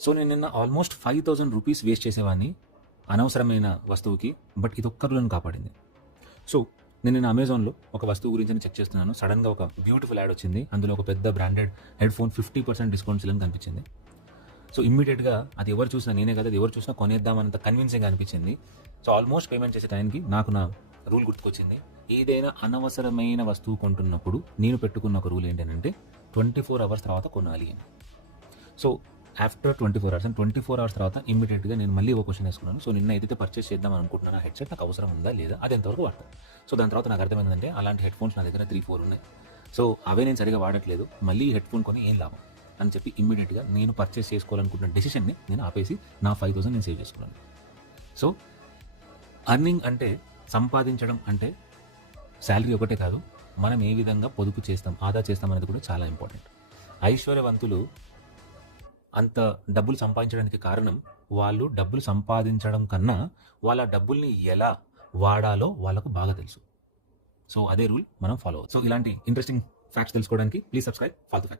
So నేను నిన్న almost 5,000 rupees waste చేసేవాడిని అనవసరమైన వస్తువుకి. బట్ ఇది ఒక్క రూల్ కాపాడింది. సో నేను నిన్న అమెజాన్లో ఒక వస్తువు గురించి చెక్ చేస్తున్నాను. సడన్గా ఒక బ్యూటిఫుల్ యాడ్ వచ్చింది. అందులో ఒక పెద్ద branded head phone 50% discount sale అని కనిపించింది. సో ఇమ్మీడియట్గా అది ఎవరు చూసినా, నేనే కదా, అది ఎవరు చూసినా కొనేద్దామన్నంత కన్విన్సింగ్గా అనిపించింది. సో ఆల్మోస్ట్ పేమెంట్ చేసే టైంకి నాకు నా రూల్ గుర్తుకొచ్చింది. ఏదైనా అనవసరమైన వస్తువు కొంటున్నప్పుడు నేను పెట్టుకున్న ఒక రూల్ ఏంటంటే 24 అవర్స్ తర్వాత కొనాలి అని. So after 24 hours and 24 hours తర్వాత ఇమ్మీడియట్గా నేను మళ్ళీ ఒక క్వశ్చన్ వేసుకున్నాను. సో నిన్న ఏదైతే పర్చేస్ చేద్దాం అనుకుంటున్నాను, హెడ్సెట్ నాకు అవసరం ఉందా లేదా, అది ఎంతవరకు వాడతాను. సో దాని తర్వాత నాకు అర్థమైందంటే అలాంటి హెడ్ ఫోన్స్ నా దగ్గర 3-4 ఉన్నాయి. సో అవే నేను సరిగా వాడట్లేదు, మళ్ళీ హెడ్ ఫోన్ కొని ఏం లాభం అని చెప్పి ఇమ్మీడియట్గా నేను పర్చేస్ చేసుకోవాలనుకుంటున్న డెసిషన్ని నేను ఆపేసి నా 5,000 నేను సేవ్ చేసుకున్నాను. సో అర్నింగ్ అంటే, సంపాదించడం అంటే శాలరీ ఒకటే కాదు, మనం ఏ విధంగా పొదుపు చేస్తాం, ఆదా చేస్తాం అనేది కూడా చాలా ఇంపార్టెంట్. ఐశ్వర్యవంతులు అంత డబ్బులు సంపాదించడానికి కారణం వాళ్ళు డబ్బులు సంపాదించడం కన్నా వాళ్ళ డబ్బుల్ని ఎలా వాడాలో వాళ్ళకు బాగా తెలుసు. సో అదే రూల్ మనం ఫాలో అవ్వచ్చు. సో ఇలాంటి ఇంట్రెస్టింగ్ ఫ్యాక్ట్స్ తెలుసుకోవడానికి ప్లీజ్ సబ్స్క్రైబ్ ఫాల్తూ ఫ్యాక్ట్స్.